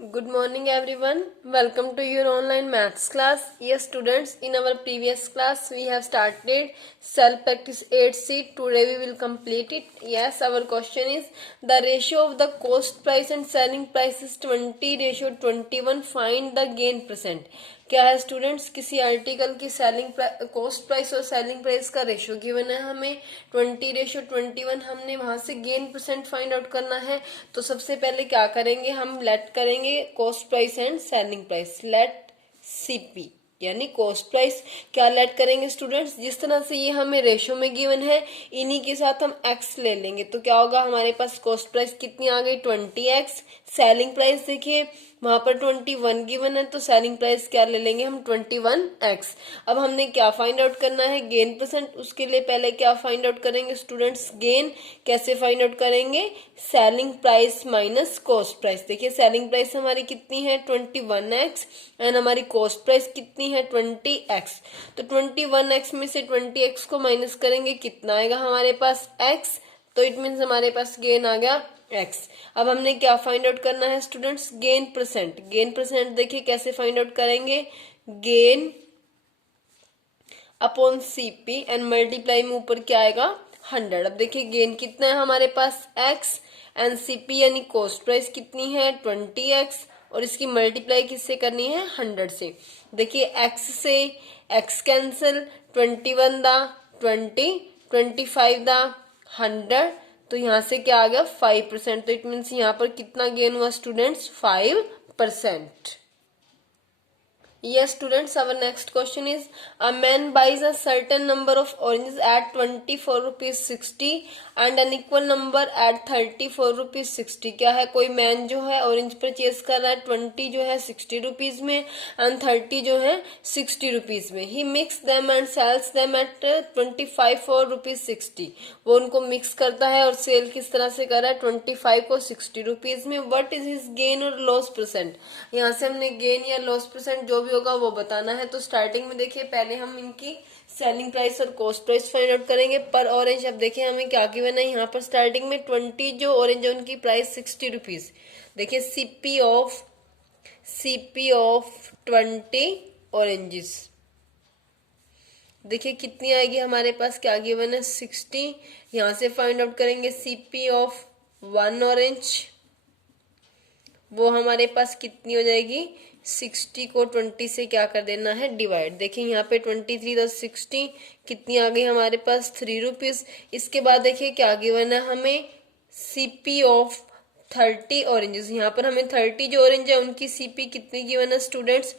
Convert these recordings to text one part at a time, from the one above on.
Good morning everyone. Welcome to your online maths class. Yes students, in our previous class we have started cell practice 8C. Today we will complete it. Yes, our question is the ratio of the cost price and selling price is 20:21. Find the gain percent. क्या है students, किसी article की selling cost price और selling price का ratio given है हमें 20:21. हमने वहां से गेन परसेंट फाइंड आउट करना है. तो सबसे पहले क्या करेंगे, हम लेट करेंगे cost price and selling price. Let CP यानी कॉस्ट प्राइस क्या लेट करेंगे स्टूडेंट्स, जिस तरह से ये हमें रेशो में गिवन है इन्हीं के साथ हम एक्स ले लेंगे. तो क्या होगा, हमारे पास कॉस्ट प्राइस कितनी आ गई 20x. सेलिंग प्राइस देखिए वहां पर 21 गिवन है, तो सेलिंग प्राइस क्या ले लेंगे हम 21x. अब हमने क्या फाइंड आउट करना है, गेन परसेंट. उसके लिए पहले क्या फाइंड आउट करेंगे स्टूडेंट्स, गेन. कैसे फाइंड आउट करेंगे, selling price minus cost price. देखिए सेलिंग प्राइस हमारी कितनी है 21x एंड हमारी कॉस्ट प्राइस कितनी है 20x. तो 21x में से 20x को माइनस करेंगे, कितना आएगा हमारे पास x. तो इट मीन्स हमारे पास गेन आ गया x. अब हमने क्या फाइंड आउट करना है students, gain percent. Gain percent देखिए कैसे फाइंड आउट करेंगे, gain upon CP and multiply में ऊपर क्या आएगा 100. अब देखिए गेन कितना है हमारे पास x एंड सीपी यानी कॉस्ट प्राइस कितनी है 20x और इसकी मल्टीप्लाई किससे करनी है 100 से. देखिए x से x कैंसिल, 21 दा 20, 25 दा 100. तो यहाँ से क्या आ गया 5%. तो इट मीन्स यहाँ पर कितना गेन हुआ students 5%. Yes students, our next question is a man buys a certain number of oranges at 24 rupees 60 and an equal number at 34 rupees 60. क्या है, कोई मैन जो है ऑरेंज परचेज कर रहा है 20 जो है 60 रुपीज में एंड 30 जो है 60 रुपीज में. ही mix them and sells them at 25 for rupees 60. वो उनको मिक्स करता है और सेल किस तरह से कर रहा है 25 को 60 रुपीज में. व्हाट इज हिज गेन और लॉस परसेंट. यहाँ से हमने गेन या लॉस परसेंट जो भी होगा वो बताना है. तो स्टार्टिंग में देखिए पहले हम इनकी सेलिंग प्राइस और कॉस्ट प्राइस फाइंड आउट करेंगे पर ऑरेंज. अब देखिए हमें क्या गिवन है यहाँ पर स्टार्टिंग में 20 जो ऑरेंज है उनकी प्राइस 60 रुपीज. देखिए सीपी ऑफ 20 ऑरेंजेस देखिए कितनी आएगी हमारे पास, क्या गिवन है 60. यहाँ से फाइंड आउट करेंगे सीपी ऑफ 1 ऑरेंज, वो हमारे पास कितनी हो जाएगी 60 को 20 से क्या कर देना है डिवाइड. देखिए यहाँ पे 23 10 60 कितनी आ गई हमारे पास 3 रुपीज. इसके बाद देखिए क्या गिवन है हमें सीपी ऑफ 30 ऑरेंजेस. यहाँ पर हमें 30 जो ऑरेंज है उनकी सीपी कितनी गिवन है स्टूडेंट्स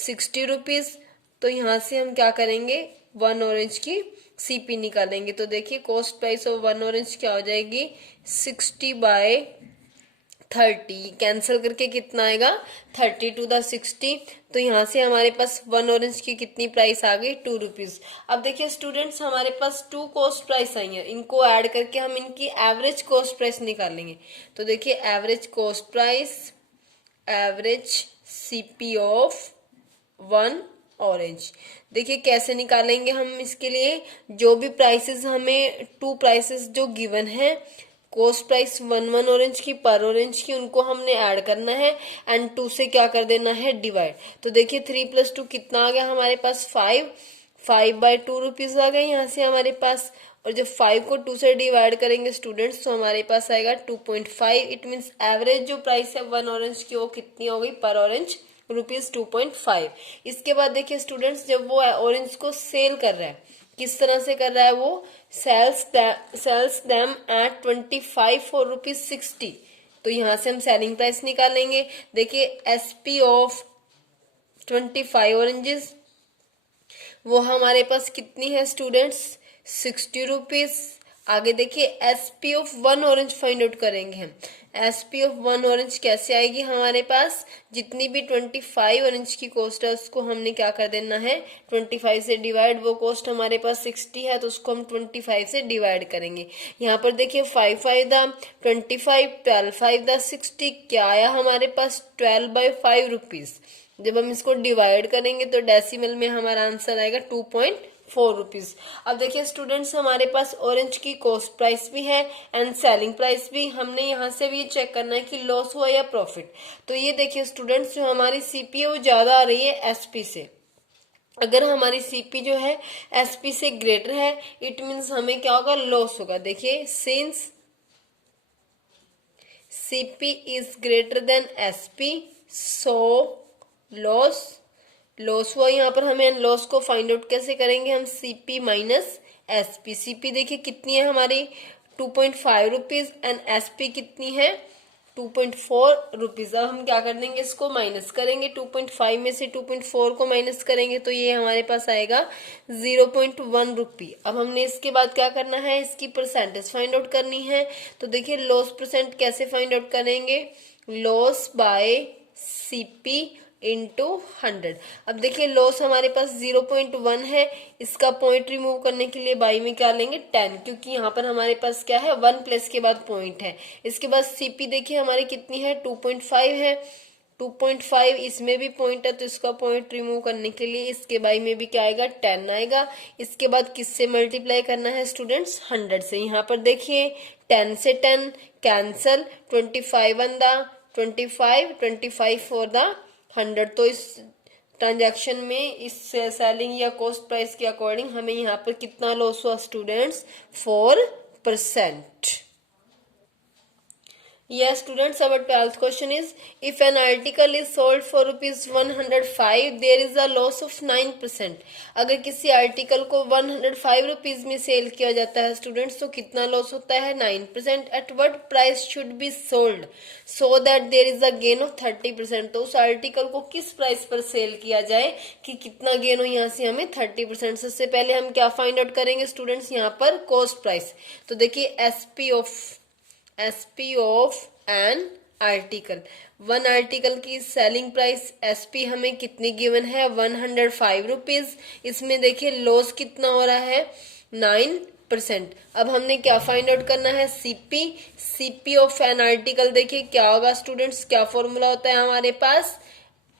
60 रुपीज. तो यहाँ से हम क्या करेंगे 1 ऑरेंज की सीपी निकालेंगे. तो देखिए कॉस्ट प्राइस ऑफ 1 ऑरेंज क्या हो जाएगी 60/30. कैंसिल करके कितना आएगा 30 to the 60. तो यहाँ से हमारे पास 1 ऑरेंज की कितनी प्राइस आ गई 2 रुपीज. अब देखिए स्टूडेंट्स हमारे पास 2 कॉस्ट प्राइस आई है, इनको ऐड करके हम इनकी एवरेज कॉस्ट प्राइस निकालेंगे. तो देखिए average cost price, average CP of 1 orange. देखिए कैसे निकालेंगे हम इसके लिए, जो भी प्राइसेस हमें 2 प्राइसेस जो गिवन है कॉस्ट प्राइस 1 ऑरेंज की पर ऑरेंज की, उनको हमने ऐड करना है एंड 2 से क्या कर देना है डिवाइड. तो देखिए 3 + 2 कितना आ गया हमारे पास 5/2 रुपीज आ गए यहाँ से हमारे पास. और जब 5 को 2 से डिवाइड करेंगे स्टूडेंट्स तो हमारे पास आएगा 2.5. इट मीन्स एवरेज जो प्राइस है 1 ऑरेंज की वो कितनी हो गई पर ऑरेंज रुपीज 2.5. इसके बाद देखिए स्टूडेंट्स जब वो ऑरेंज को सेल कर रहा है किस तरह से कर रहा है, वो sells them at 25 for rupees 60. तो यहाँ से हम सेलिंग प्राइस निकालेंगे. देखिए एसपी ऑफ 25 ऑरेंजेस वो हमारे पास कितनी है स्टूडेंट्स 60 रुपीज. आगे देखिए SP of 1 orange find out करेंगे हम. एसपी ऑफ 1 ऑरेंज कैसे आएगी हमारे पास, जितनी भी 25 ऑरेंज की कॉस्ट है उसको हमने क्या कर देना है 25 से डिवाइड. वो कॉस्ट हमारे पास 60 है तो उसको हम 25 से डिवाइड करेंगे. यहाँ पर देखिए 5/5 दा 25, 12/5 दा 60. क्या आया हमारे पास 12/5 रुपीज. जब हम इसको डिवाइड करेंगे तो डेसिमल में हमारा आंसर आएगा 2.5. 4 रुपीज। अब देखिए स्टूडेंट्स हमारे पास ऑरेंज की कॉस्ट प्राइस भी है एंड सेलिंग प्राइस भी। हमने यहाँ से भी चेक करना है कि लॉस हुआ या प्रॉफिट। तो ये देखिए स्टूडेंट्स, जो हमारी सीपी है वो ज्यादा आ रही है एसपी से। अगर हमारी सीपी जो है एसपी से ग्रेटर है, इट मीन्स हमें क्या होगा, लॉस होगा। देखिए since CP is greater than SP, so loss loss हुआ। यहाँ पर हमें लॉस को फाइंड आउट कैसे करेंगे, हम सीपी माइनस एसपी। सीपी देखिए कितनी है हमारी 2.5 रुपीज एंड एसपी कितनी है 2.4 रुपीज। अब हम क्या कर देंगे, इसको माइनस करेंगे। 2.5 में से 2.4 को माइनस करेंगे तो ये हमारे पास आएगा 0.1 रुपी। अब हमने इसके बाद क्या करना है, इसकी परसेंटेज फाइंड आउट करनी है। तो देखिए लॉस परसेंट कैसे फाइंड आउट करेंगे, लॉस बाय सीपी इंटू 100। अब देखिए लॉस हमारे पास 0.1 है, इसका पॉइंट रिमूव करने के लिए बाई में क्या लेंगे 10, क्योंकि यहाँ पर हमारे पास क्या है 1 प्लस के बाद पॉइंट है। इसके बाद सीपी देखिए हमारी कितनी है 2.5 है, 2.5 इसमें भी पॉइंट है तो इसका पॉइंट रिमूव करने के लिए इसके बाई में भी क्या आएगा 10 आएगा। इसके बाद किससे मल्टीप्लाई करना है स्टूडेंट्स, 100 से। यहाँ पर देखिए 10 से 10 cancel, 25 on the 25 for the 100। तो इस ट्रांजैक्शन में इस सेलिंग या कॉस्ट प्राइस के अकॉर्डिंग हमें यहाँ पर कितना लॉस हुआ students, 4%। Yes, students, our 12th question is, if an article is sold for rupees 105, there is a loss of 9%. अगर किसी आर्टिकल को 105 रुपीज में सेल किया जाता है स्टूडेंट्स, तो कितना लॉस होता है 9%। At what price should be sold so that there is a gain of 30%। तो उस आर्टिकल को किस प्राइस पर सेल किया जाए कि कितना गेन हो, यहाँ से हमें 30%। सबसे पहले हम क्या फाइंड आउट करेंगे स्टूडेंट्स, यहाँ पर कॉस्ट प्राइस। तो देखिए SP of an article, one article की सेलिंग प्राइस एसपी हमें कितनी गिवन है 105 रुपीज। इसमें देखिए लॉस कितना हो रहा है 9%। अब हमने क्या फाइंड आउट करना है, सीपी ऑफ एन आर्टिकल। देखिए क्या होगा स्टूडेंट्स, क्या फॉर्मूला होता है हमारे पास,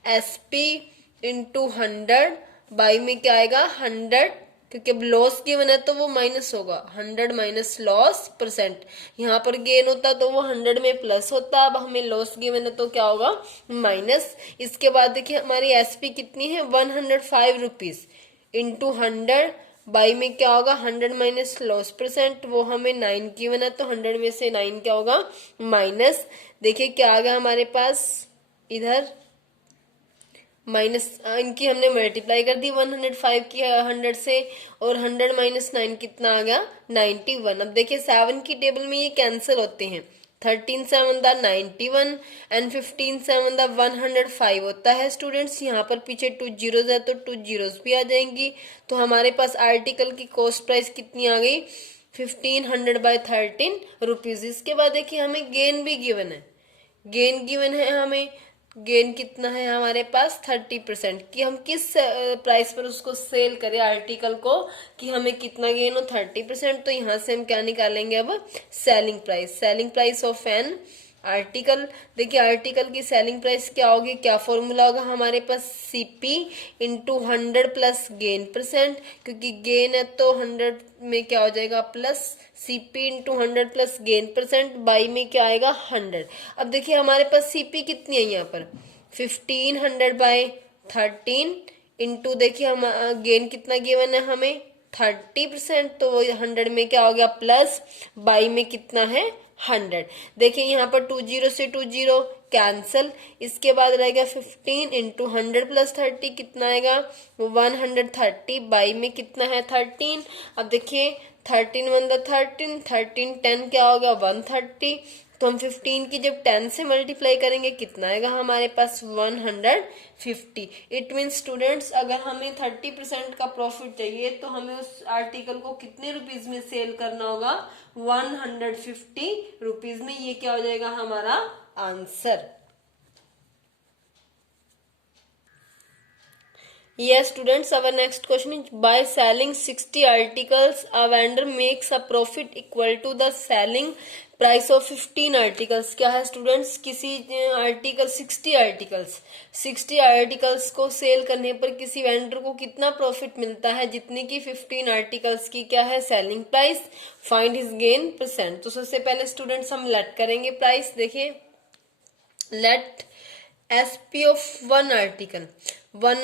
एसपी इंटू 100 बाई में क्या आएगा 100, क्योंकि अब लॉस गिवन है तो वो माइनस होगा, 100 माइनस लॉस परसेंट। यहाँ पर गेन होता तो वो 100 में प्लस होता, अब हमें लॉस गिवन है तो क्या होगा माइनस। इसके बाद देखिए हमारी एसपी कितनी है 105 रुपीज इंटू 100 बाई में क्या होगा 100 माइनस लॉस परसेंट, वो हमें 9 गिवन है तो 100 में से 9 क्या होगा माइनस। देखिए क्या आ गया हमारे पास, इधर माइनस इनकी हमने मल्टीप्लाई कर दी 105 की 100 से, और 100 माइनस 9 कितना आ गया 91। अब देखिए 7 की टेबल में ये कैंसिल होते हैं, 13 7 द 91 एंड 15 7 द 105 होता है स्टूडेंट्स। यहाँ पर पीछे 2 जीरोज है तो 2 जीरोज भी आ जाएंगी। तो हमारे पास आर्टिकल की कॉस्ट प्राइस कितनी आ गई 1500 बाय 13 रुपीज। इसके बाद देखिए हमें गेन भी गिवन है, गेन गिवन है हमें, गेन कितना है हमारे पास 30%, कि हम किस प्राइस पर उसको सेल करें आर्टिकल को कि हमें कितना गेन हो 30%। तो यहाँ से हम क्या निकालेंगे अब, selling price of an article. देखिए आर्टिकल की सेलिंग प्राइस क्या होगी, क्या फॉर्मूला होगा हमारे पास, CP into 100 plus gain percent, क्योंकि गेन है तो 100 में क्या हो जाएगा plus, CP into 100 plus gain percent by में क्या आएगा 100। अब देखिए हमारे पास सीपी कितनी है यहाँ पर 1500 बाय 13 इंटू देखिए हम गेन कितना गिवन है हमें 30%, तो वो 100 में क्या हो गया प्लस, बाई में कितना है 100। देखिए यहाँ पर 2 जीरो से 2 जीरो कैंसल, इसके बाद रहेगा 15 इंटू 100 प्लस 30 कितना आएगा 130 बाई में कितना है 13। अब देखिए 13 1 द 13 13 10 क्या होगा 130, तो हम 15 की जब 10 से मल्टीप्लाई करेंगे कितना आएगा हमारे पास 150। इट मीन स्टूडेंट्स अगर हमें 30% का प्रॉफिट चाहिए तो हमें उस आर्टिकल को कितने रुपीज में सेल करना होगा 150 रुपीज में। ये क्या हो जाएगा हमारा answer. Yes, students, our next question is, by selling 60 articles, a vendor makes a profit equal to the selling price of 15 articles क्या है स्टूडेंट्स, किसी आर्टिकल 60 आर्टिकल्स को सेल करने पर किसी वेंडर को कितना प्रॉफिट मिलता है, जितने की 15 आर्टिकल्स की क्या है selling price, find his gain percent. तो सबसे पहले स्टूडेंट्स हम लेट करेंगे प्राइस, देखिए let SP of one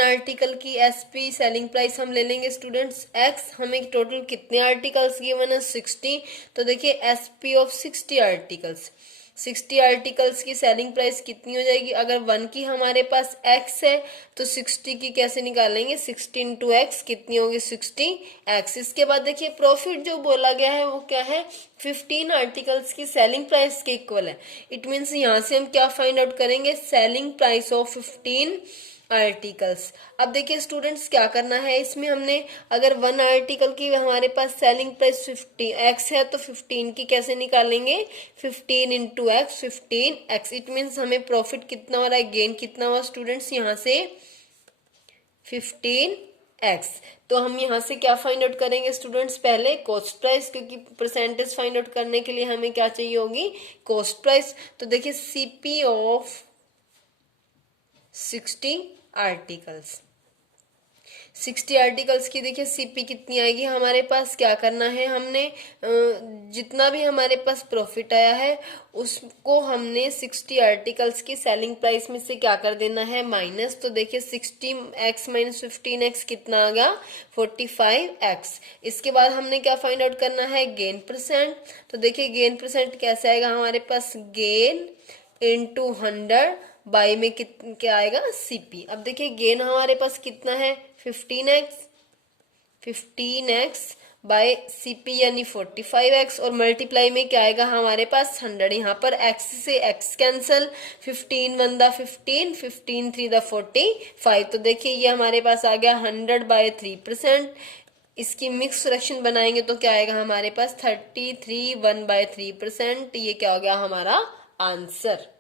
article की एसपी सेलिंग प्राइस हम ले लेंगे स्टूडेंट्स एक्स, हमें टोटल कितने आर्टिकल्स गिवन है 60, तो देखिए एसपी ऑफ 60 आर्टिकल्स की सेलिंग प्राइस कितनी हो जाएगी, अगर 1 की हमारे पास एक्स है तो 60 की कैसे निकालेंगे, 60 इंटू एक्स कितनी होगी 60 एक्स। इसके बाद देखिए प्रॉफिट जो बोला गया है वो क्या है 15 आर्टिकल्स की सेलिंग प्राइस के इक्वल है। इट मीन्स यहाँ से हम क्या फाइंड आउट करेंगे, सेलिंग प्राइस ऑफ 15 आर्टिकल्स। अब देखिए स्टूडेंट्स क्या करना है इसमें, हमने अगर 1 आर्टिकल की हमारे पास सेलिंग प्राइस 50 एक्स है तो 15 की कैसे निकालेंगे, 15 into x 15 x. It means हमें प्रॉफिट कितना हो रहा है, गेन कितना हुआ स्टूडेंट्स यहाँ से 15 एक्स। तो हम यहाँ से क्या फाइंड आउट करेंगे स्टूडेंट्स, पहले कॉस्ट प्राइस, क्योंकि परसेंटेज फाइंड आउट करने के लिए हमें क्या चाहिए होगी कॉस्ट प्राइस। तो देखिए सीपी ऑफ 60 आर्टिकल्स, 60 आर्टिकल्स की देखिए सीपी कितनी आएगी हमारे पास, क्या करना है हमने जितना भी हमारे पास प्रॉफिट आया है उसको हमने 60 आर्टिकल्स की सेलिंग प्राइस में से क्या कर देना है माइनस। तो देखिए 60x माइनस 15x कितना आ गया 45x। इसके बाद हमने क्या फाइंड आउट करना है गेन परसेंट। तो देखिए गेन परसेंट कैसे आएगा हमारे पास, गेन इंटू 100 बाई में क्या आएगा सीपी। अब देखिए गेन हमारे पास कितना है 15x बाय सीपी यानी 45x, और मल्टीप्लाई में क्या आएगा हमारे पास 100। यहाँ पर x से x कैंसल, 15 1 दा 15, 15 3 दा 45। तो देखिए ये हमारे पास आ गया 100/3%। इसकी मिक्स फ्रैक्शन बनाएंगे तो क्या आएगा हमारे पास 33 1/3%। ये क्या हो गया हमारा answer.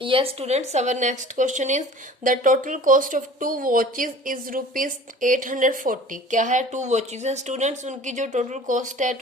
Yes students, our next question is the total cost of 2 watches is rupees 840। क्या है 2 watches है स्टूडेंट्स, उनकी जो टोटल कॉस्ट है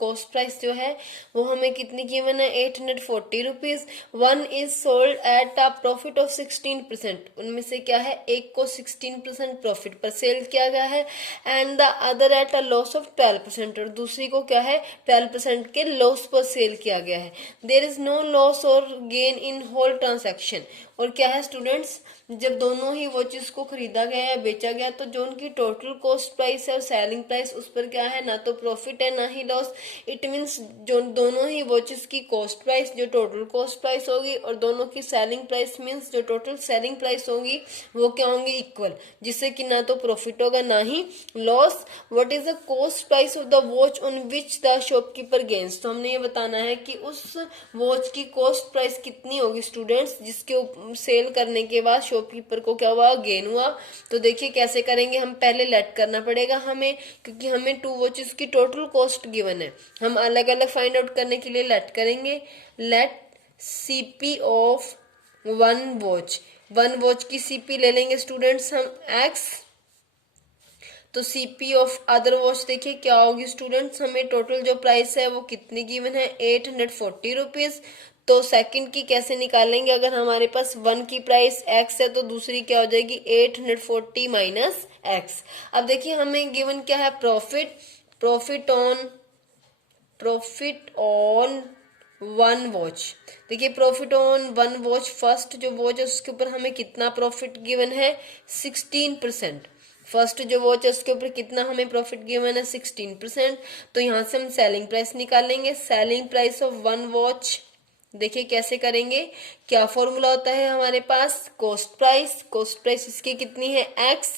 कॉस्ट प्राइस जो है वो हमें कितनी गिवन है 840 rupees. One is sold at a profit of 16%, उनमें से क्या है एक को 16% प्रॉफिट पर सेल किया गया है, and the other at a loss of 12%, और दूसरी को क्या है 12% के लॉस पर सेल किया गया है। देयर इज नो लॉस और गेन इन होल ट्रांसैक्शन। और क्या है स्टूडेंट्स, जब दोनों ही वॉचेस को खरीदा गया या बेचा गया तो जो उनकी टोटल कॉस्ट प्राइस है और सेलिंग प्राइस उस पर क्या है ना तो प्रॉफिट है ना ही लॉस। इट मीन्स जो दोनों ही वॉचेस की कॉस्ट प्राइस जो टोटल कॉस्ट प्राइस होगी और दोनों की सेलिंग प्राइस मीन्स जो टोटल सेलिंग प्राइस होगी वो क्या होंगी इक्वल, जिससे कि ना तो प्रॉफिट होगा ना ही loss. What is the cost price of the watch on which the shopkeeper gains. तो हमने ये बताना है कि उस वॉच की कॉस्ट प्राइस कितनी होगी स्टूडेंट्स जिसके सेल करने के बाद शॉपकीपर को क्या हुआ गेन हुआ। तो देखिए कैसे करेंगे, हम पहले लेट करना पड़ेगा हमें, क्योंकि हमें 2 वॉचेस की टोटल कॉस्ट गिवन है। हम अलग अलग फाइंड आउट करने के लिए लेट करेंगे। Let CP of one watch की सीपी ले लेंगे स्टूडेंट्स हम एक्स। तो सीपी ऑफ अदर वॉच देखिए क्या होगी स्टूडेंट्स, हमें टोटल जो प्राइस है वो कितनी गिवन है 840 रुपीज। तो सेकंड की कैसे निकालेंगे, अगर हमारे पास 1 की प्राइस x है तो दूसरी क्या हो जाएगी 840 माइनस एक्स। अब देखिए हमें गिवन क्या है प्रॉफिट ऑन वन वॉच। देखिए profit on one watch, first जो वॉच है उसके ऊपर हमें कितना प्रॉफिट गिवन है 16%। फर्स्ट जो वॉच है उसके ऊपर कितना हमें प्रॉफिट गिवन है 16%। तो यहाँ से हम सेलिंग प्राइस निकालेंगे। Selling price of one watch देखिए कैसे करेंगे, क्या फॉर्मूला होता है हमारे पास कॉस्ट प्राइस इसकी कितनी है x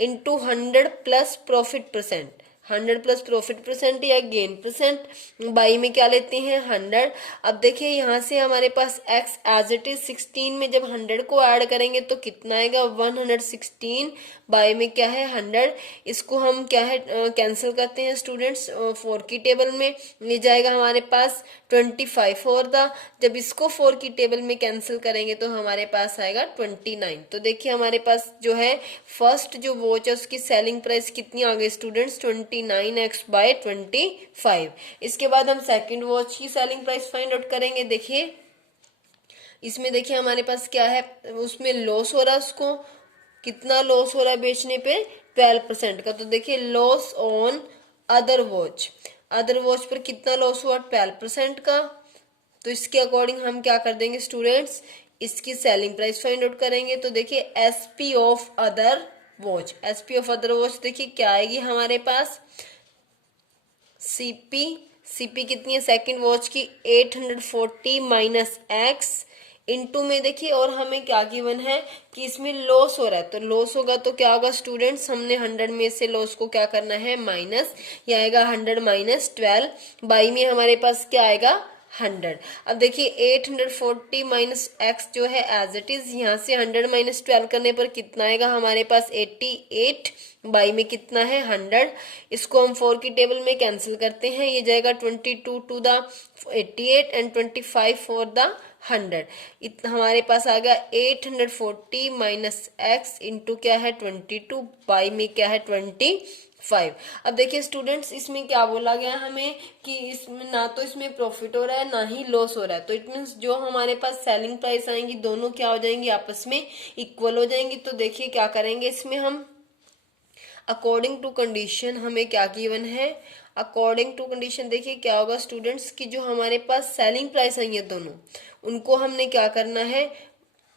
into 100 plus profit percent, 100 plus profit percent या गेन परसेंट, बाई में क्या लेते हैं 100। अब देखिए यहाँ से हमारे पास x एज इट इज 16 में जब 100 को ऐड करेंगे तो कितना आएगा 116, बाई में क्या है 100। इसको हम क्या है कैंसिल करते हैं स्टूडेंट्स 4 की टेबल में, ये जाएगा हमारे पास 25 और द, जब इसको 4 की टेबल में कैंसिल करेंगे तो हमारे पास आएगा 29। तो देखिए हमारे पास जो है फर्स्ट जो वॉच है उसकी सेलिंग प्राइस कितनी आ गई स्टूडेंट्स 29 29x बाय 25। इसके बाद हम सेकंड वॉच की सेलिंग प्राइस फाइंड आउट करेंगे। देखिए इसमें देखिए हमारे पास क्या है, उसमें लॉस हो रहा है, उसको कितना लॉस हो रहा है बेचने पे 12% का। तो देखिए loss on other watch, other watch पर कितना लॉस हुआ 12% का। तो इसके अकॉर्डिंग हम क्या कर देंगे स्टूडेंट्स, इसकी सेलिंग प्राइस फाइंड आउट करेंगे। तो देखिए SP of other watch, SP of other watch देखिए क्या आएगी हमारे पास, सीपी, सीपी कितनी है सेकंड वॉच की 840 माइनस एक्स इनटू में देखिए, और हमें क्या गिवन है कि इसमें लॉस हो रहा है, तो लॉस होगा तो क्या होगा स्टूडेंट्स, हमने 100 में से लॉस को क्या करना है माइनस, ये आएगा 100 माइनस 12 बाई में हमारे पास क्या आएगा 100। अब देखिए 840 माइनस एक्स जो है एज इट इज, यहाँ से 100 माइनस 12 करने पर कितना आएगा हमारे पास 88 बाई में कितना है 100। इसको हम 4 की टेबल में कैंसिल करते हैं, ये जाएगा 22 to the 88 and 25 for the 100। इतना हमारे पास आ गया 840 माइनस एक्स इंटू क्या है 22 बाई में क्या है 25। अब देखिए स्टूडेंट्स इसमें क्या बोला गया हमें कि इसमें ना तो इसमें प्रॉफिट हो रहा है ना ही लॉस हो रहा है, तो इट मीन्स जो हमारे पास सेलिंग प्राइस आएंगी दोनों क्या हो जाएंगी आपस में इक्वल हो जाएंगी। तो देखिए क्या करेंगे इसमें हम अकॉर्डिंग टू कंडीशन, हमें क्या गिवन है अकॉर्डिंग टू कंडीशन, देखिए क्या होगा स्टूडेंट्स की जो हमारे पास सेलिंग प्राइस आई है दोनों उनको हमने क्या करना है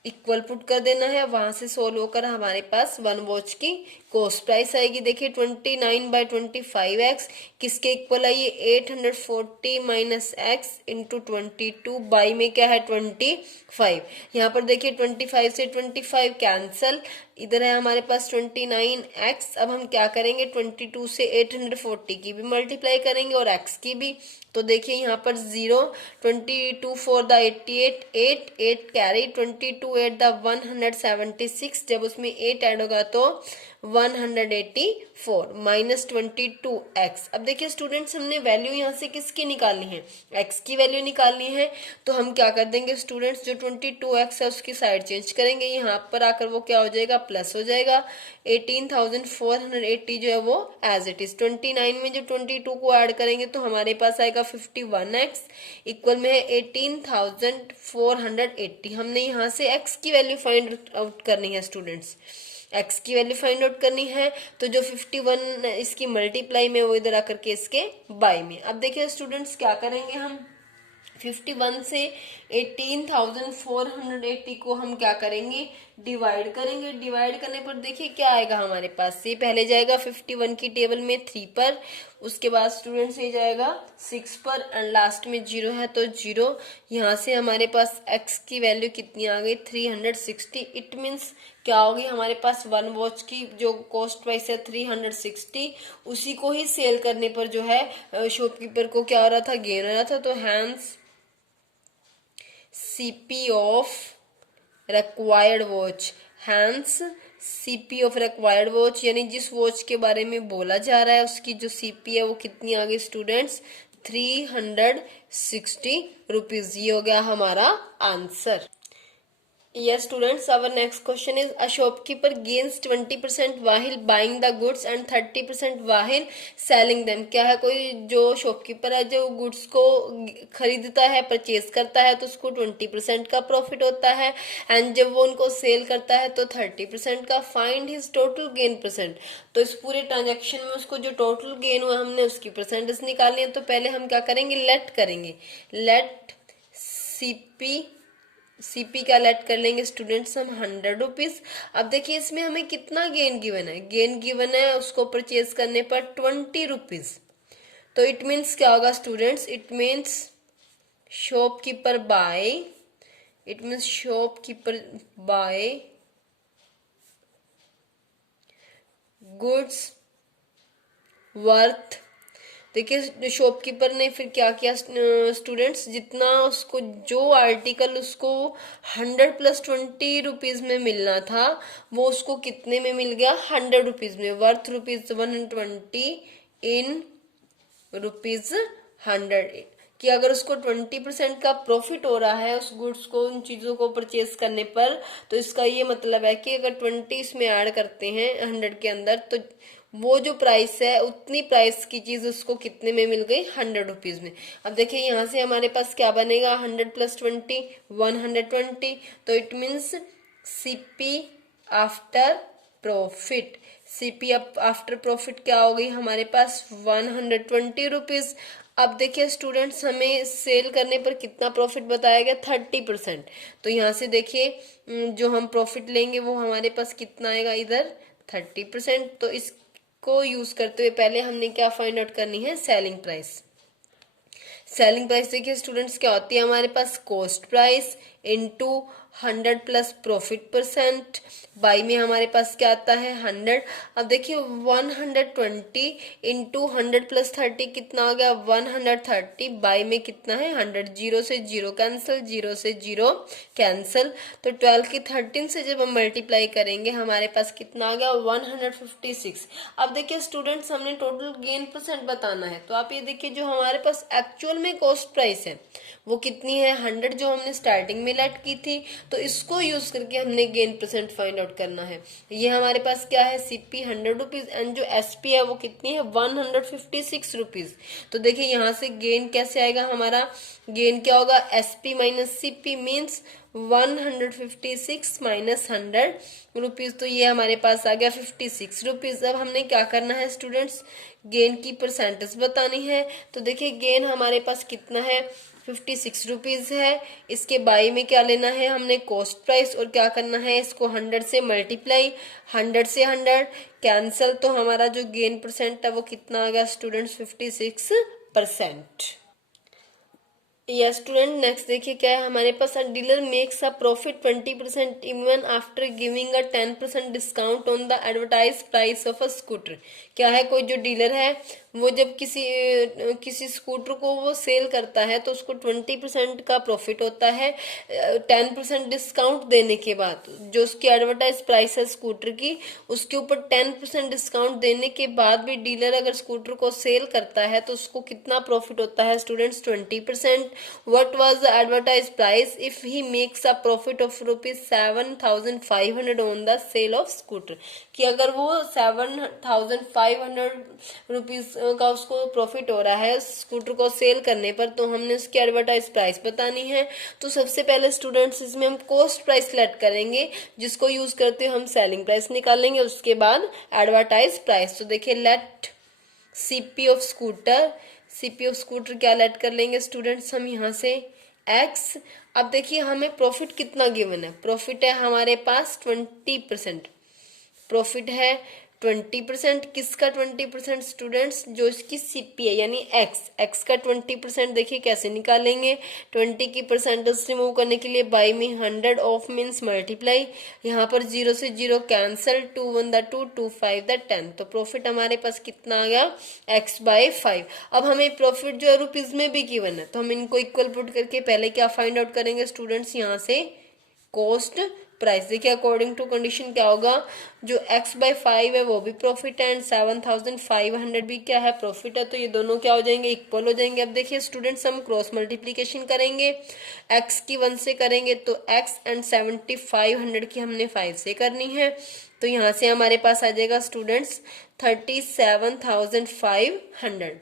इक्वल पुट कर देना है, वहां से सोल्व होकर हमारे पास वन वॉच की कॉस्ट प्राइस आएगी। देखिए 29 बाय 25x किसके इक्वल आई है 840 माइनस एक्स इंटू 22 बाई में क्या है 25। यहाँ पर देखिए 25 से 25 कैंसल, इधर है हमारे पास 29x। अब हम क्या करेंगे 22 से 840 की भी मल्टीप्लाई करेंगे और x की भी। तो देखिए यहाँ पर 0, 22 for the 88, 8 carry, 22 at the 176, जब उसमें 8 ऐड होगा तो 184 माइनस 22x। अब देखिए स्टूडेंट्स हमने वैल्यू यहाँ से किसकी निकालनी है x की वैल्यू निकालनी है, तो हम क्या कर देंगे स्टूडेंट्स जो 22x है उसकी साइड चेंज करेंगे, यहाँ पर आकर वो क्या हो जाएगा प्लस हो जाएगा, 18,480 जो है वो एज इट इज। 29 में जो 22 को ऐड करेंगे तो हमारे पास आएगा 51x इक्वल में है 18,480। हमने यहाँ से x की वैल्यू फाइंड आउट करनी है स्टूडेंट्स, x की वैल्यू फाइंड आउट करनी है, तो जो 51 इसकी मल्टीप्लाई में वो इधर आकर के इसके बाई में। अब देखिए स्टूडेंट्स क्या करेंगे हम 51 से 18,480 को हम क्या करेंगे डिवाइड करेंगे, डिवाइड करने पर देखिए क्या आएगा हमारे पास, ये पहले जाएगा 51 की टेबल में 3 पर, उसके बाद स्टूडेंट्स ये जाएगा 6 पर एंड लास्ट में 0 है तो 0। यहाँ से हमारे पास x की वैल्यू कितनी आ गई 360। इट मीन्स क्या होगी हमारे पास वन वॉच की जो कॉस्ट प्राइस है 360, उसी को ही सेल करने पर जो है शॉपकीपर को क्या हो रहा था गेन हो रहा था। तो hence CP of required watch, hence CP of required watch यानी जिस वॉच के बारे में बोला जा रहा है उसकी जो सीपी है वो कितनी आ गई स्टूडेंट्स 360 रुपीज। ये हो गया हमारा answer. Yes students, our next question is a shopkeeper gains 20% while buying the goods and 30% while selling them। क्या है कोई जो शॉपकीपर है जो गुड्स को खरीदता है परचेज करता है तो उसको 20% का प्रॉफिट होता है एंड जब वो उनको सेल करता है तो 30% का। Find his total gain percent, तो इस पूरे ट्रांजेक्शन में उसको जो टोटल गेन हुआ हमने उसकी परसेंटेज निकालनी है। तो पहले हम क्या करेंगे लेट करेंगे, लेट सीपी का लेट कर लेंगे स्टूडेंट्स हम 100 रुपीज। अब देखिए इसमें हमें कितना गेन गिवन है, गेन गिवन है उसको परचेज करने पर 20 रुपीज। तो इट मीन्स क्या होगा students, it means shopkeeper buy goods worth. देखिए शॉपकीपर ने फिर क्या किया स्टूडेंट्स, जितना उसको जो आर्टिकल उसको 100 प्लस 20 रुपीज में मिलना था वो उसको कितने में मिल गया 100 रुपीज में, वर्थ रुपीज 120 इन रुपीज 100। कि अगर उसको 20% का प्रॉफिट हो रहा है उस गुड्स को उन चीजों को परचेज करने पर, तो इसका ये मतलब है कि अगर 20 इसमें ऐड करते हैं 100 के अंदर तो वो जो प्राइस है उतनी प्राइस की चीज उसको कितने में मिल गई, 100 रुपीज में। अब देखिए यहाँ से हमारे पास क्या बनेगा, 100 + 20 120, तो it means CP after profit, CP after profit क्या हो गई हमारे पास, 120 रुपीज। अब देखिए स्टूडेंट्स, हमें सेल करने पर कितना प्रॉफिट बताया गया, 30%। तो यहाँ से देखिए जो हम प्रॉफिट लेंगे वो हमारे पास कितना आएगा, इधर 30%। तो इसको यूज करते हुए पहले हमने क्या फाइंड आउट करनी है, सेलिंग प्राइस। सेलिंग प्राइस देखिए स्टूडेंट्स क्या होती है हमारे पास, cost price into 100 + profit percent, by में हमारे पास क्या आता है, 100। अब देखिए 120 इंटू 100 + 30 कितना हो गया, 130, बाई में कितना है, 100, 0 से 0 कैंसिल, 0 से 0 कैंसिल। तो 12 की 13 से जब हम मल्टीप्लाई करेंगे हमारे पास कितना आ गया, 156। अब देखिए स्टूडेंट्स, हमने टोटल गेन परसेंट बताना है, तो आप ये देखिए जो हमारे पास एक्चुअल में कॉस्ट प्राइस है वो कितनी है, 100 जो हमने स्टार्टिंग में लेट की थी। तो इसको यूज करके हमने गेन परसेंट फाइंड आउट करना है। ये हमारे पास क्या है, सीपी 100 रुपीज एंड जो एसपी है वो कितनी है, 156 रुपीज। तो देखिए यहाँ से गेन कैसे आएगा, हमारा गेन क्या होगा, SP minus CP means 156 minus 100 rupees. तो ये हमारे पास आ गया 56 रुपीज। अब हमने क्या करना है स्टूडेंट्स, गेन की परसेंटेज बतानी है। तो देखिए गेन हमारे पास कितना है, 56 रुपीज है। इसके बाई में क्या लेना है हमने, कॉस्ट प्राइस, और क्या करना है, इसको 100 से मल्टीप्लाई, 100 से 100 कैंसल। तो हमारा जो गेन परसेंट है वो कितना आ गया स्टूडेंट्स, 56%। यस स्टूडेंट, नेक्स्ट देखिए क्या है हमारे पास, a dealer makes a profit 20% even after giving a 10% discount on the advertise price of a scooter. क्या है, कोई जो डीलर है वो जब किसी स्कूटर को वो सेल करता है तो उसको 20% का प्रॉफिट होता है 10% डिस्काउंट देने के बाद। जो उसकी एडवर्टाइज प्राइस है स्कूटर की, उसके ऊपर 10% डिस्काउंट देने के बाद भी डीलर अगर स्कूटर को सेल करता है तो उसको कितना प्रॉफिट होता है students, 20%। What was the advertised price if he makes a profit of ₹7,500 on the sale of scooter? कि अगर वो 7,500 रुपीज का उसको प्रॉफिट हो रहा है स्कूटर को सेल करने पर, तो हमने उसकी एडवर्टाइज प्राइस बतानी है। तो सबसे पहले स्टूडेंट्स इसमें हम कॉस्ट प्राइस सेलेक्ट करेंगे, जिसको यूज करते हुए हम सेलिंग प्राइस निकालेंगे, उसके बाद एडवर्टाइज प्राइस। तो देखिए let CP of scooter, CP of scooter क्या लेट कर लेंगे स्टूडेंट्स हम यहाँ से, एक्स। अब देखिए हमें प्रॉफिट कितना गिवन है, प्रॉफिट है हमारे पास 20%, प्रॉफिट है 20%। किसका 20% स्टूडेंट्स, जो इसकी सीपी है यानी एक्स का 20%। देखिए कैसे निकालेंगे, 20 की परसेंटेज रिमूव करने के लिए बाई में 100 ऑफ मीन्स मल्टीप्लाई, यहाँ पर 0 से 0 कैंसिल, 2 1 द 2 2 5 द 10। तो प्रॉफिट हमारे पास कितना आ गया, x/5। अब हमें प्रॉफिट जो है रुपीज में भी गिवन है, तो हम इनको इक्वल पुट करके पहले क्या फाइंड आउट करेंगे स्टूडेंट्स, यहाँ से कॉस्ट प्राइस। देखिए अकॉर्डिंग टू कंडीशन क्या होगा, जो x/5 है वो भी प्रॉफिट है एंड 7,500 भी क्या है, प्रॉफिट है। तो ये दोनों क्या हो जाएंगे, इक्वल हो जाएंगे। अब देखिए स्टूडेंट्स हम क्रॉस मल्टीप्लीकेशन करेंगे, x की 1 से करेंगे तो x एंड 7,500 की हमने 5 से करनी है। तो यहाँ से हमारे पास आ जाएगा स्टूडेंट्स 37,500।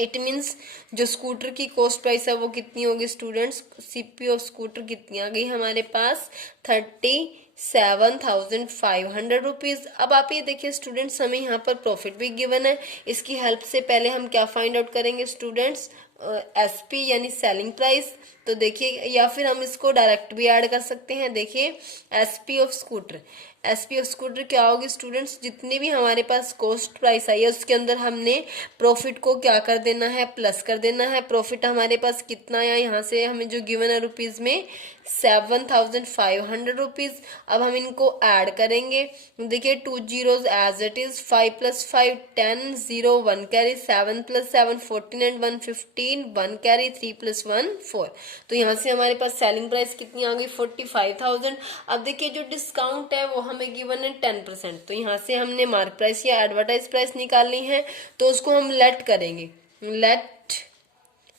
इट मीन्स जो स्कूटर की कॉस्ट प्राइस है वो कितनी होगी स्टूडेंट्स, सीपी ऑफ स्कूटर कितनी आ गई हमारे पास, 37,500 रुपीज। अब आप ये देखिए स्टूडेंट्स, हमें यहाँ पर प्रॉफिट भी गिवन है, इसकी हेल्प से पहले हम क्या फाइंड आउट करेंगे स्टूडेंट्स, एसपी यानी सेलिंग प्राइस। तो देखिए, या फिर हम इसको डायरेक्ट भी ऐड कर सकते हैं। देखिए SP of scooter, SP of scooter क्या होगी स्टूडेंट्स, जितनी भी हमारे पास कॉस्ट प्राइस आई है उसके अंदर हमने प्रॉफिट को क्या कर देना है, प्लस कर देना है। प्रॉफिट हमारे पास कितना आया, यहाँ से हमें जो गिवन है रुपीज में 7,500 रुपीज। अब हम इनको ऐड करेंगे, देखिए 2 zeros as it is, 5 + 5 10, 0 1 carry, 7 + 7 14 and 1 15, 1 carry, 3 + 1 4। तो यहाँ से हमारे पास सेलिंग प्राइस कितनी आ गई, 45,000। अब देखिए जो डिस्काउंट है वो हमें गिवन है 10%, तो यहाँ से हमने मार्क प्राइस या एडवर्टाइज प्राइस निकालनी है, तो उसको हम लेट करेंगे, let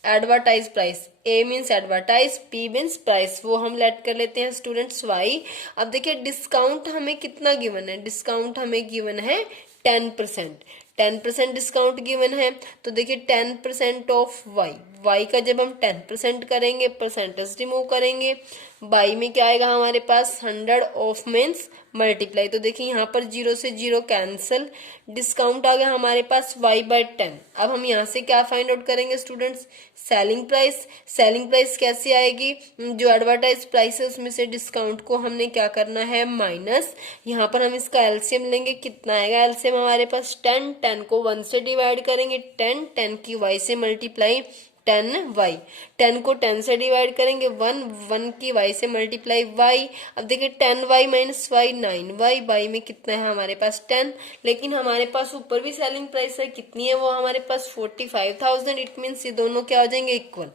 advertise price, A means advertise, P means price, वो हम लेट कर लेते हैं स्टूडेंट्स वाई। अब देखिए डिस्काउंट हमें कितना गिवन है, डिस्काउंट हमें गिवन है 10%, 10% डिस्काउंट गिवन है। तो देखिए 10% ऑफ वाई, वाई का जब हम 10% करेंगे, परसेंटेज रिमूव करेंगे, बाई में क्या आएगा हमारे पास 100 ऑफ मीन्स मल्टीप्लाई। तो देखिए यहाँ पर 0 से 0 कैंसिल, डिस्काउंट आ गया हमारे पास y/10। अब हम यहाँ से क्या फाइंड आउट करेंगे students, selling price. Selling price कैसे आएगी, जो एडवर्टाइज प्राइस है उसमें से डिस्काउंट को हमने क्या करना है माइनस, यहाँ पर हम इसका एलसीएम लेंगे, कितना आएगा एलसीएम हमारे पास 10, 10 को 1 से डिवाइड करेंगे 10, 10 की y से मल्टीप्लाई 10y, 10 को 10 से डिवाइड करेंगे 1, 1 की y से मल्टीप्लाई y। अब देखिए 10y minus y 9y, y में कितना है हमारे पास 10, लेकिन हमारे पास ऊपर भी सेलिंग प्राइस है, कितनी है वो हमारे पास 45,000। इट मीन्स ये दोनों क्या हो जाएंगे इक्वल।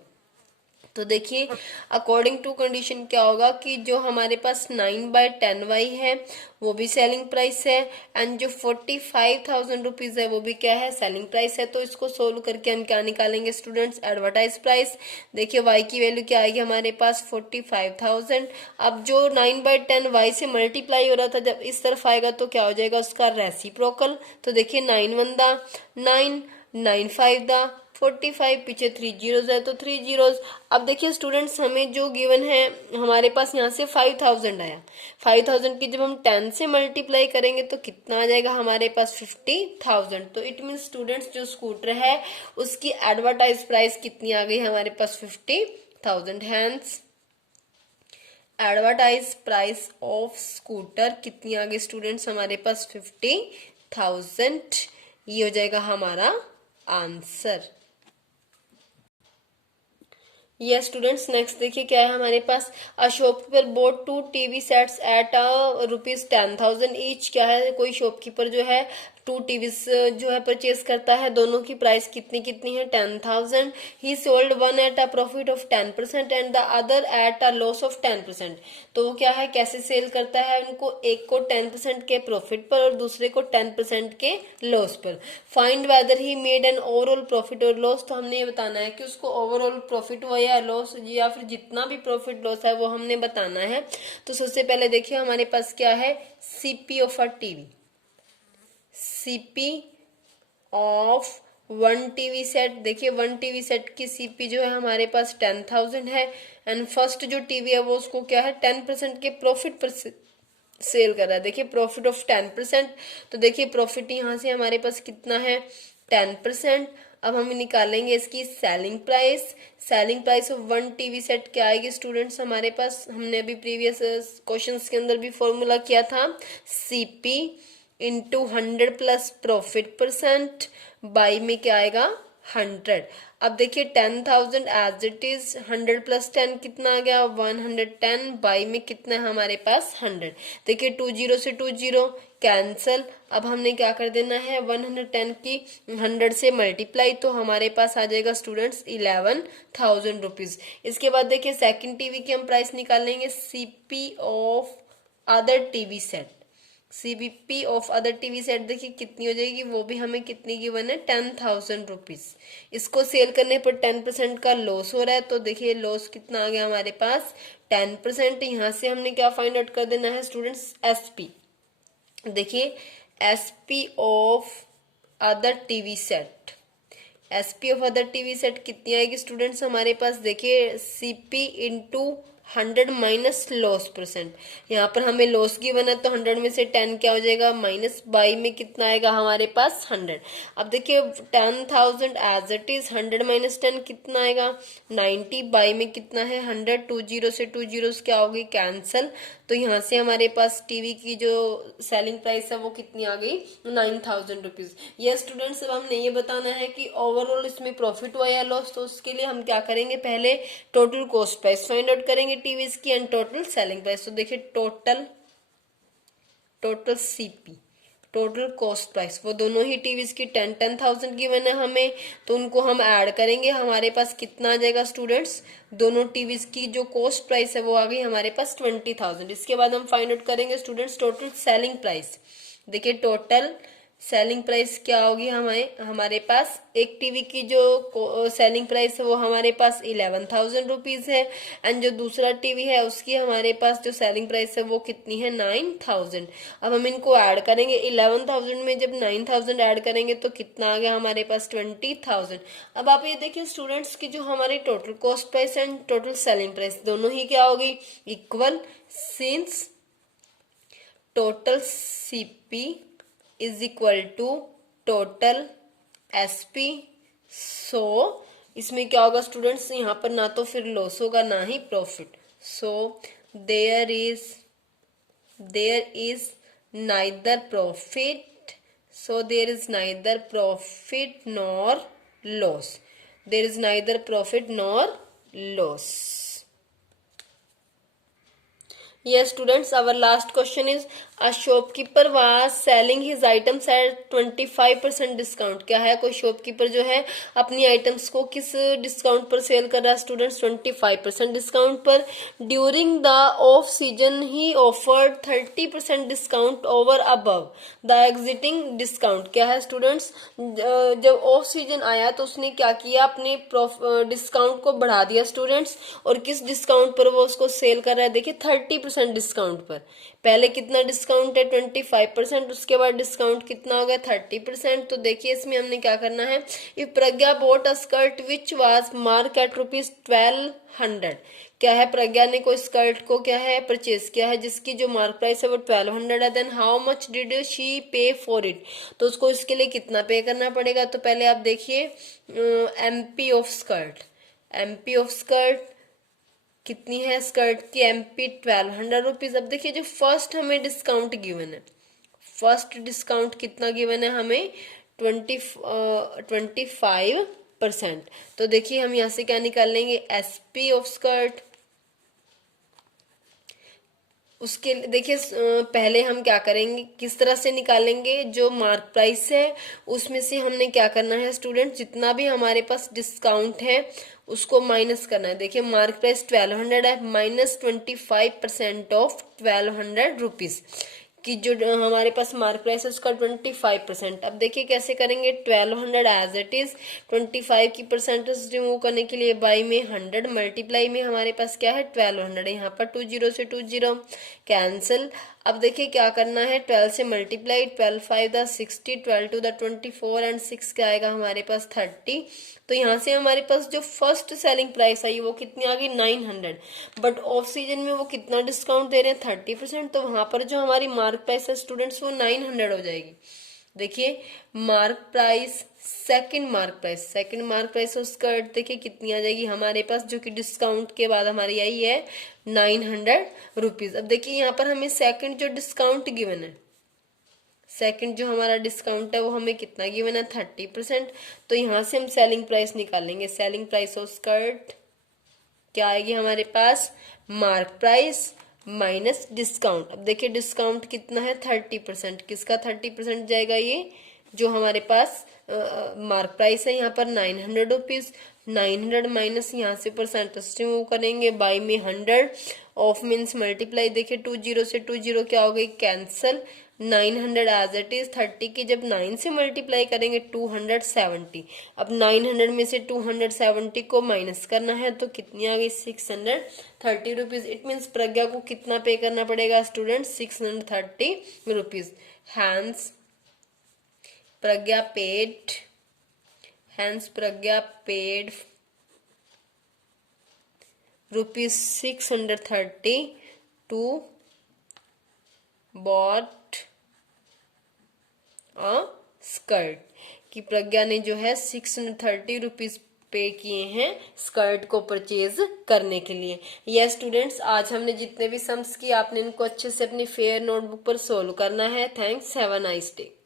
तो देखिए अकॉर्डिंग टू कंडीशन क्या होगा कि जो हमारे पास 9/10y है वो भी सेलिंग प्राइस है, एंड जो 45,000 रुपीज है वो भी क्या है सेलिंग प्राइस है। तो इसको सोल्व करके हम क्या निकालेंगे स्टूडेंट्स, एडवर्टाइज प्राइस। देखिए y की वैल्यू क्या आएगी हमारे पास 45,000। अब जो 9/10 y से मल्टीप्लाई हो रहा था जब इस तरफ आएगा तो क्या हो जाएगा उसका रेसिप्रोकल। तो देखिए 9 1 दा 9, 9 5 दा 45, पीछे 3 जीरोज है तो 3 जीरोज। अब देखिए स्टूडेंट्स हमें जो गिवन है हमारे पास यहाँ से 5,000 आया, 5,000 की जब हम 10 से मल्टीप्लाई करेंगे तो कितना आ जाएगा हमारे पास 50,000। तो इट मीन स्टूडेंट्स जो स्कूटर है उसकी एडवर्टाइज प्राइस कितनी आ गई हमारे पास 50,000। Hence advertise price of scooter कितनी आ गई स्टूडेंट्स हमारे पास 50,000। ये हो जाएगा हमारा आंसर। यस स्टूडेंट्स नेक्स्ट देखिए क्या है हमारे पास, a shopkeeper bought 2 TV sets at ₹10,000 each. क्या है, कोई शॉपकीपर जो है 2 टीवीज जो है परचेज करता है, दोनों की प्राइस कितनी कितनी है 10,000। ही sold one at a profit of 10% and the other at a loss of 10%। तो वो क्या है कैसे सेल करता है उनको, एक को 10% के प्रॉफिट पर और दूसरे को 10% के लॉस पर। Find weather he made an overall profit और लॉस। तो हमने ये बताना है कि उसको ओवरऑल प्रॉफिट हुआ या लॉस, या फिर जितना भी प्रॉफिट लॉस है वो हमने बताना है। तो सबसे पहले देखिए हमारे पास क्या है, CP of a TV, CP of 1 TV set. देखिए 1 टीवी सेट की सीपी जो है हमारे पास 10,000 है, एंड फर्स्ट जो टीवी है वो उसको क्या है 10% के प्रॉफिट पर सेल कर रहा है। देखिए प्रॉफिट ऑफ 10%, तो देखिए प्रॉफिट यहाँ से हमारे पास कितना है 10%। अब हम निकालेंगे इसकी selling price. Selling price of 1 TV set क्या आएगी स्टूडेंट्स हमारे पास, हमने अभी प्रीवियस क्वेश्चंस के अंदर भी फॉर्मूला किया था, CP into 100 plus profit percent, by में क्या आएगा 100। अब देखिए 10,000 एज इट इज, 100 प्लस 10 कितना आ गया 110, बाई में कितना है हमारे पास 100। देखिए 2 जीरो से 2 जीरो कैंसल। अब हमने क्या कर देना है 110 की 100 से मल्टीप्लाई, तो हमारे पास आ जाएगा स्टूडेंट्स 11,000 रुपीज। इसके बाद देखिए सेकंड टीवी की हम प्राइस निकालेंगे, CP of other TV set, CBP of other TV set देखिए कितनी हो जाएगी, वो भी हमें कितनी गिवन है 10,000 रुपीज। इसको सेल करने पर 10% का लॉस हो रहा है, तो देखिए लॉस कितना आ गया हमारे पास 10%। यहाँ से हमने क्या फाइंड आउट कर देना है स्टूडेंट्स, एसपी। देखिए SP of other TV set, SP of other TV set कितनी आएगी स्टूडेंट्स हमारे पास, देखिए CP into 100 minus loss percent. यहाँ पर हमें लॉस गिवन है तो 100 में से 10 क्या हो जाएगा माइनस, बाई में कितना आएगा हमारे पास 100। अब देखिए 10,000 एज इट इज, 100 माइनस 10 कितना आएगा 90, बाई में कितना है 100, 2 जीरो से 2 जीरो क्या होगी कैंसल। तो यहाँ से हमारे पास टीवी की जो सेलिंग प्राइस है वो कितनी आ गई 9,000 रुपीज। ये स्टूडेंट्स अब हमने ये बताना है कि ओवरऑल इसमें प्रॉफिट हुआ या लॉस, तो उसके लिए हम क्या करेंगे, पहले total cost price find out करेंगे टीवीज की एंड टोटल सेलिंग प्राइस। तो देखिए total CP, total cost price, वो दोनों ही टीवीज की 10,000 गिवन है हमें, तो उनको हम ऐड करेंगे, हमारे पास कितना आ जाएगा स्टूडेंट्स, दोनों टीवीज की जो कॉस्ट प्राइस है वो आ गई हमारे पास 20,000। इसके बाद हम फाइंड आउट करेंगे स्टूडेंट्स टोटल सेलिंग प्राइस। देखिए टोटल सेलिंग प्राइस क्या होगी हमारे पास एक टीवी की जो सेलिंग प्राइस है वो हमारे पास 11,000 रुपीज है, एंड जो दूसरा टीवी है उसकी हमारे पास जो सेलिंग प्राइस है वो कितनी है 9,000। अब हम इनको ऐड करेंगे, 11,000 में जब 9,000 ऐड करेंगे तो कितना आ गया हमारे पास 20,000। अब आप ये देखिए स्टूडेंट्स की जो हमारी total cost price and total selling price दोनों ही क्या होगी equal, since total CP is equal to total SP. So इसमें क्या होगा स्टूडेंट्स, यहाँ पर ना तो फिर लॉस होगा ना ही profit. So there is neither profit, so there is neither profit nor loss, there is neither profit nor loss. Yes students, our last question is a shopkeeper was selling his items at 25% discount. क्या है, कोई shopkeeper जो है अपनी items को किस discount पर cell कर रहा है स्टूडेंट्स, 25% डिस्काउंट पर। During the off season he offered 30% discount over above the exiting discount. क्या है स्टूडेंट्स, जब ऑफ सीजन आया तो उसने क्या किया, अपने डिस्काउंट को बढ़ा दिया स्टूडेंट्स, और किस डिस्काउंट पर वो उसको सेल कर रहा है, देखिए 30% डिस्काउंट पर। पहले कितना डिस्काउंट है 25%, उसके बाद डिस्काउंट कितना हो गया 30%। तो देखिए इसमें हमने क्या करना है, if Pragya bought a skirt which was mark at ₹1200। क्या है, प्रज्ञा ने कोई स्कर्ट को क्या है परचेज किया है जिसकी जो मार्क प्राइस है वो 1200 है, then how much did she pay for it. तो उसको इसके लिए कितना पे करना पड़ेगा, तो पहले आप देखिए MP of skirt, MP of skirt कितनी है, स्कर्ट की एमपी 1200 रुपीज। अब देखिए जो फर्स्ट हमें डिस्काउंट गिवन है, फर्स्ट डिस्काउंट कितना गिवन है हमें 25%। तो देखिए हम यहाँ से क्या निकाल लेंगे, एसपी ऑफ स्कर्ट। उसके देखिए पहले हम क्या करेंगे, किस तरह से निकालेंगे, जो मार्क प्राइस है उसमें से हमने क्या करना है स्टूडेंट, जितना भी हमारे पास डिस्काउंट है उसको माइनस करना है। देखिए मार्क प्राइस 1200 है, माइनस 25% ऑफ 1200 रुपीज की जो हमारे पास मार्क प्राइस है उसका 25%। अब देखिए कैसे करेंगे, 1200 एज इट इज, 25 की परसेंटेज रिमूव करने के लिए बाई में 100, मल्टीप्लाई में हमारे पास क्या है 1200, यहाँ पर 20 से 20 कैंसिल। अब देखिए क्या करना है, 12 से मल्टीप्लाई, 12 5 द 60, 12 2 द 24 एंड 6 क्या आएगा हमारे पास 30। तो यहाँ से हमारे पास जो फर्स्ट सेलिंग प्राइस आई वो कितनी आ गई 900, बट ऑफ सीजन में वो कितना डिस्काउंट दे रहे हैं 30%, तो वहां पर जो हमारी मार्क प्राइस है स्टूडेंट्स वो 900 हो जाएगी। देखिए mark price, second mark price of skirt देखिए कितनी आ जाएगी हमारे पास, जो कि डिस्काउंट के बाद हमारी आई है 900 रुपीज। अब देखिए यहाँ पर हमें सेकंड जो डिस्काउंट गिवन है, सेकंड जो हमारा डिस्काउंट है वो हमें कितना गिवन है 30%। तो यहाँ से हम सेलिंग प्राइस निकालेंगे, सेलिंग प्राइस ऑफ स्कर्ट क्या आएगी हमारे पास, मार्क प्राइस माइनस डिस्काउंट। अब देखिए डिस्काउंट कितना है 30%, किसका 30% जाएगा, ये जो हमारे पास मार्क प्राइस है यहाँ पर 900 रुपीज, 900 माइनस यहाँ से परसेंटेज रिमूव करेंगे बाई में 100, ऑफ मीन्स मल्टीप्लाई। देखिए 20 से 20 क्या हो गई कैंसल, 900 एज इट इज, 30 की जब 9 से मल्टीप्लाई करेंगे 270। अब 900 में से 270 को माइनस करना है तो कितनी आ गई 630 रुपीज। इट मीन्स प्रज्ञा को कितना पे करना पड़ेगा student 630 rupees. Hence Pragya paid rupees 630 to bought a skirt, कि प्रज्ञा ने जो है 630 रुपीज पे किए हैं स्कर्ट को परचेज करने के लिए। यस स्टूडेंट्स, आज हमने जितने भी सम्स किए आपने इनको अच्छे से अपनी फेयर नोटबुक पर सोल्व करना है। Thanks, have a nice day.